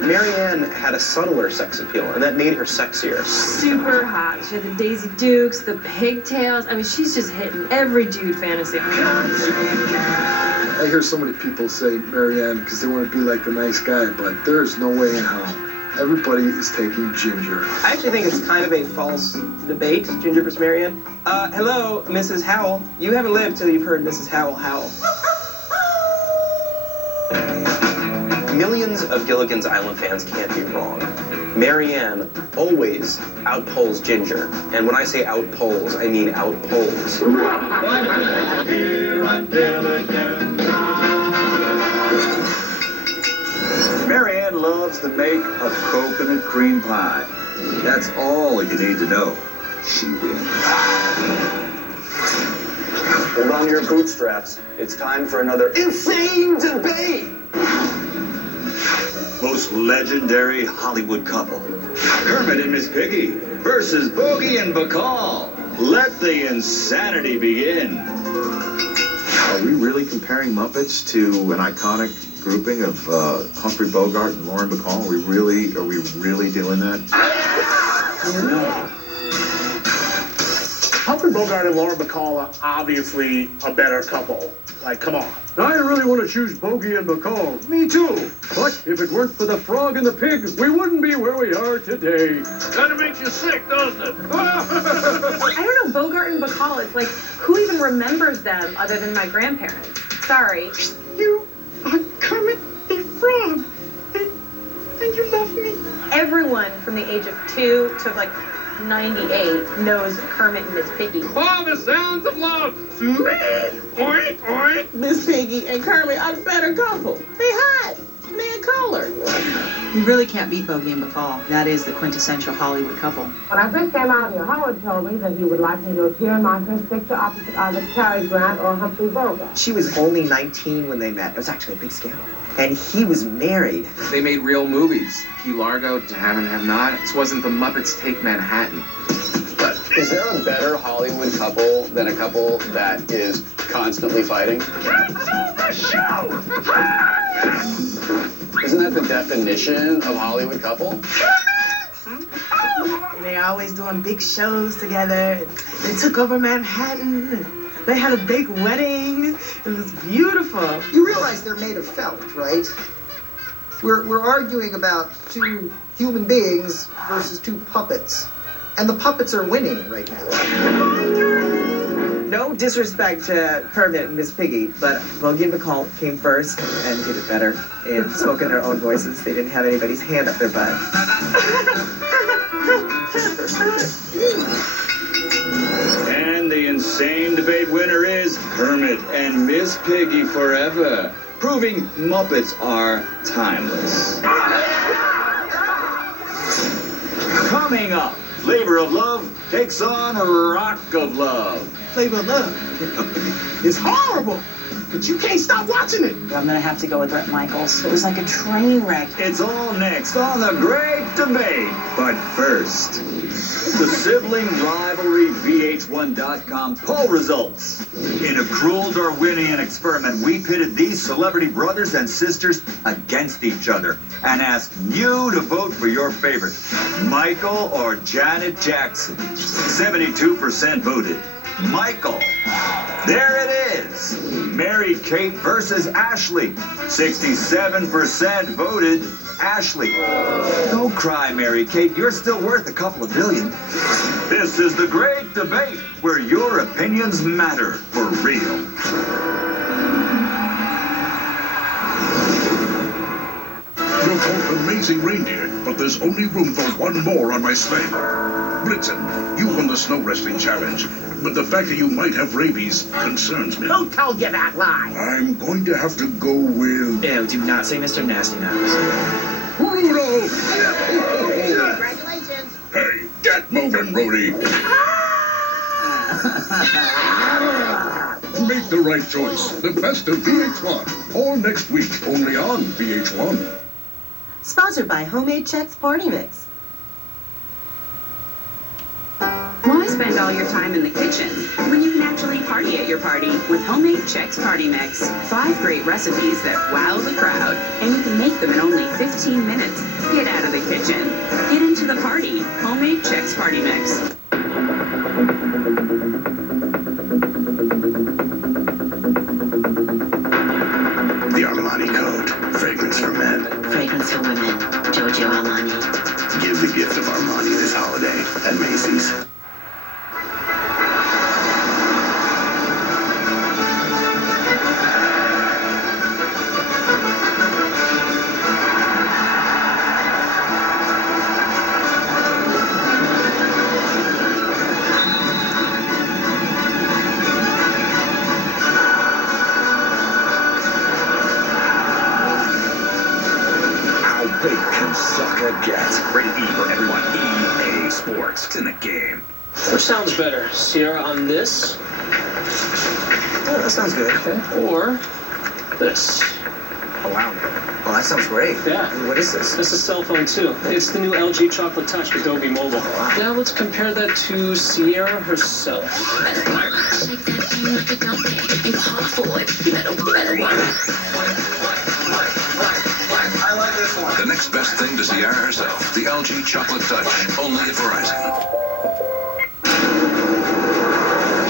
Marianne had a subtler sex appeal, and that made her sexier. Super hot. She had the Daisy Dukes, the pigtails. I mean, she's just hitting every dude fantasy. I hear so many people say Marianne because they want to be like the nice guy, but there's no way in hell. Everybody is taking Ginger. I actually think it's kind of a false debate, Ginger versus Marianne. Hello, Mrs. Howell. You haven't lived till you've heard Mrs. Howell howl. Millions of Gilligan's Island fans can't be wrong. Marianne always outpolls Ginger. And when I say outpolls, I mean outpolls. Marianne loves to make a coconut cream pie. That's all you need to know. She wins. Hold on to your bootstraps. It's time for another insane debate. Most legendary Hollywood couple. Kermit and Miss Piggy versus Bogey and Bacall. Let the insanity begin. Are we really comparing Muppets to an iconic grouping of Humphrey Bogart and Lauren Bacall? Are we really doing that? Humphrey Bogart and Lauren Bacall are obviously a better couple. Like, come on. I really want to choose Bogey and Bacall. Me too. But if it weren't for the frog and the pig, we wouldn't be where we are today. Kind of makes you sick, doesn't it? I don't know, Bogart and Bacall, it's like, who even remembers them other than my grandparents? Sorry. You are Kermit the Frog, and you love me. Everyone from the age of 2 to like 98 knows Kermit and Miss Piggy. Oh, the sounds of love. Sweet. Oink, oink. Miss Piggy and Kermit are the better couple. They hot. They in color. You really can't beat Bogey and Bacall. That is the quintessential Hollywood couple. When I first came out here, Howard told me that he would like me to appear in my first picture opposite either Cary Grant or Humphrey Bogart. She was only 19 when they met. It was actually a big scandal. And he was married. They made real movies. Key Largo, To Have and Have Not. This wasn't the Muppets Take Manhattan. But is there a better Hollywood couple than a couple that is constantly fighting? Cancel the show! Isn't that the definition of Hollywood couple? They're always doing big shows together. They took over Manhattan. They had a big wedding. It was beautiful. You realize they're made of felt, right? We're arguing about two human beings versus two puppets. And the puppets are winning right now. No disrespect to Kermit and Miss Piggy, but Bogey and McCall came first and did it better and spoke in their own voices. They didn't have anybody's hand up their butt. And the insane debate winner is Kermit and Miss Piggy forever, proving Muppets are timeless. Coming up, Flavor of Love takes on Rock of Love. Flavor of Love. It's horrible, but you can't stop watching it. I'm gonna have to go with Bret Michaels. It was like a train wreck. It's all next on The Great Debate. But first, the sibling rivalry Vh1.com poll results. In a cruel Darwinian experiment, we pitted these celebrity brothers and sisters against each other and asked you to vote for your favorite, Michael or Janet Jackson. 72% voted Michael. There it is. Mary-Kate versus Ashley. 67% voted Ashley. Don't cry, Mary-Kate. You're still worth a couple of billion. This is The Great Debate, where your opinions matter for real. You're called Amazing Reindeer, but there's only room for one more on my sleigh. Blitzen, you won the snow wrestling challenge, but the fact that you might have rabies concerns me. Who told you that lie? I'm going to have to go with... Ew, do not say Mr. Nasty Nose. Rudolph! Congratulations. Hey, get moving, Rudy! Make the right choice. The best of VH1. All next week, only on VH1. Sponsored by Homemade Chex Party Mix. Why spend all your time in the kitchen when you can actually party at your party with Homemade Chex Party Mix? 5 great recipes that wow the crowd, and you can make them in only 15 minutes. Get out of the kitchen. Get into the party. Homemade Chex Party Mix. The Armani Code. Fragrance for men. Fragrance for women. Giorgio Armani. Give the gift of Armani this holiday at Macy's. Rated E for everyone. EA Sports. It's in the game. Which sounds better? Sierra on this? Oh, that sounds good. Okay. Or this? Oh, wow. Oh, that sounds great. Yeah. What is this? This is cell phone too. It's the new LG Chocolate Touch with Adobe Mobile. Wow. Now let's compare that to Sierra herself. I like this one. The next best thing to Sierra herself, the LG Chocolate Touch, only at Verizon.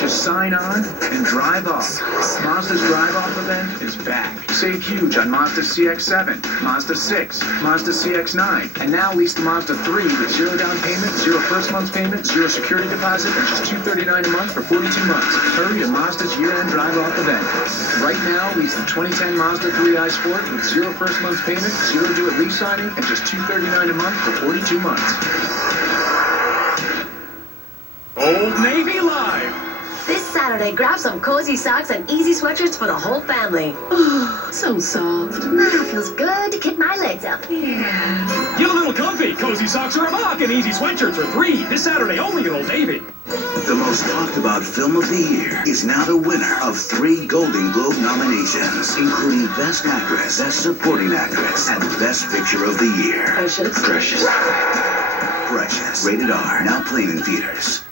Just sign on and drive off. Mazda's drive-off event is back. Save huge on Mazda CX-7, Mazda 6, Mazda CX-9, and now lease the Mazda 3 with 0 down payment, 0 first month's payment, 0 security deposit, and just $239 a month for 42 months. Hurry to Mazda's year-end drive-off event. Right now, lease the 2010 Mazda 3i Sport with 0 first month's payment, 0 due at lease signing, and just $239 a month for 42 months. Old Navy Live! This Saturday, grab some cozy socks and easy sweatshirts for the whole family. So soft. Feels good to kick my legs up. Yeah. Get a little comfy. Cozy socks are $1 and easy sweatshirts are $3. This Saturday only at Old Navy. The most talked about film of the year is now the winner of 3 Golden Globe nominations, including Best Actress, Best Supporting Actress, and Best Picture of the Year. Precious. Precious. Precious. Rated R. Now playing in theaters.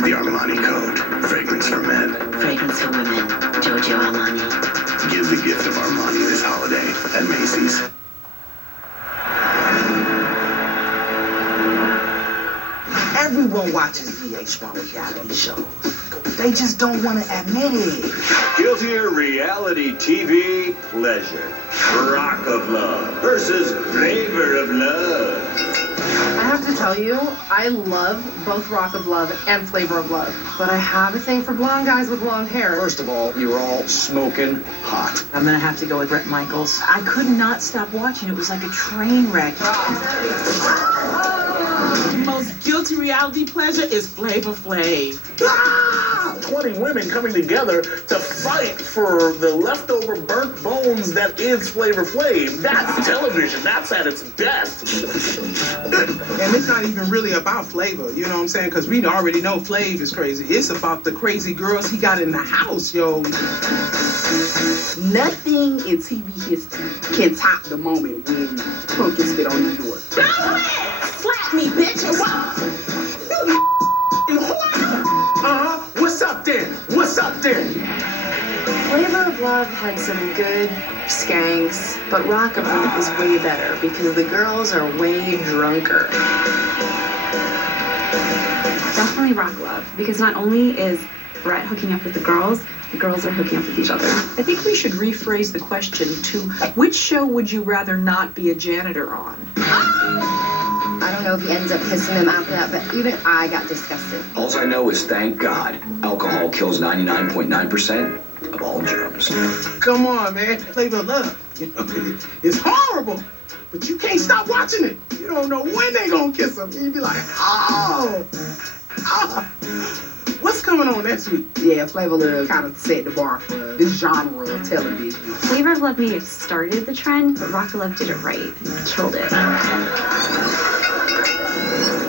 The Armani Code. Fragrance for men. Fragrance for women. Giorgio Armani. Give the gift of Armani this holiday Macy's. Everyone watches VH1 reality shows. They just don't want to admit it. Guiltier reality TV pleasure. Rock of Love versus Flavor of Love. I have to tell you, I love both Rock of Love and Flavor of Love. But I have a thing for blonde guys with long hair. First of all, you're all smoking hot. I'm gonna have to go with Bret Michaels. I could not stop watching. It was like a train wreck. Most guilty reality pleasure is Flavor Flav. 20 women coming together to fight for the leftover burnt bones that is Flavor Flav. That's television. That's at its best. And it's not even really about Flavor, you know what I'm saying? Because we already know Flav is crazy. It's about the crazy girls he got in the house, yo. Nothing in TV history can top the moment when Pumpkin spit on New York. Slap me, bitch! What's up then? What's up then? Flavor of Love had some good skanks, but Rock of Love is way better because the girls are way drunker. Definitely Rock Love, because not only is Brett hooking up with the girls are hooking up with each other. I think we should rephrase the question to which show would you rather not be a janitor on? I don't know if he ends up kissing them after that, but even I got disgusted. All I know is, thank God, alcohol kills 99.9% of all germs. Come on, man. Flavor of Love. You know, it's horrible, but you can't stop watching it. You don't know when they gonna kiss them. You be like, oh. What's coming on next week? Yeah, Flavor of Love kind of set the bar for this genre of television. Flavor of Love may have started the trend, but Rock of Love did it right. Killed it.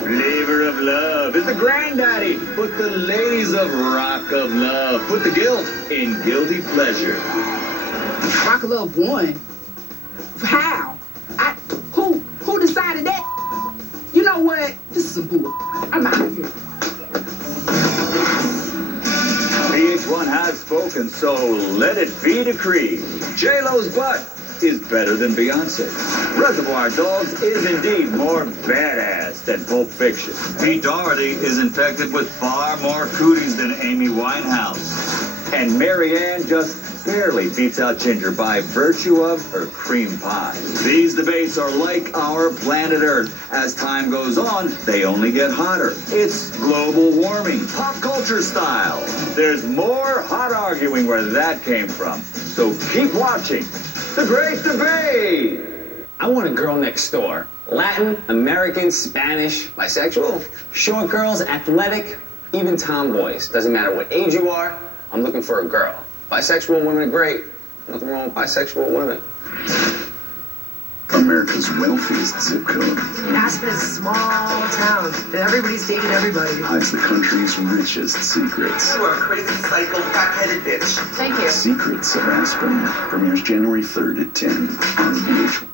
Flavor of Love is the granddaddy. Put the ladies of Rock of Love. Put the guilt in guilty pleasure. Rock of Love won. How? Who decided that? You know what? This is some bull. I'm out of here. VH1 has spoken, so let it be decreed. J-Lo's butt is better than Beyonce. Reservoir Dogs is indeed more badass than Pulp Fiction. Pete Doherty is infected with far more cooties than Amy Winehouse. And Marianne just barely beats out Ginger by virtue of her cream pie. These debates are like our planet Earth. As time goes on, they only get hotter. It's global warming, pop culture style. There's more hot arguing where that came from. So keep watching The Great Debate. I want a girl next door. Latin, American, Spanish, bisexual, short girls, athletic, even tomboys. Doesn't matter what age you are, I'm looking for a girl. Bisexual women are great. Nothing wrong with bisexual women. America's wealthiest zip code Aspen is a small town, and everybody's dating everybody. hides the country's richest secrets. You are a crazy, psycho, crack-headed bitch. Thank you. Secrets of Aspen premieres January 3rd at 10 on VH1.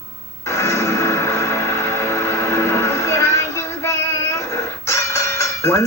One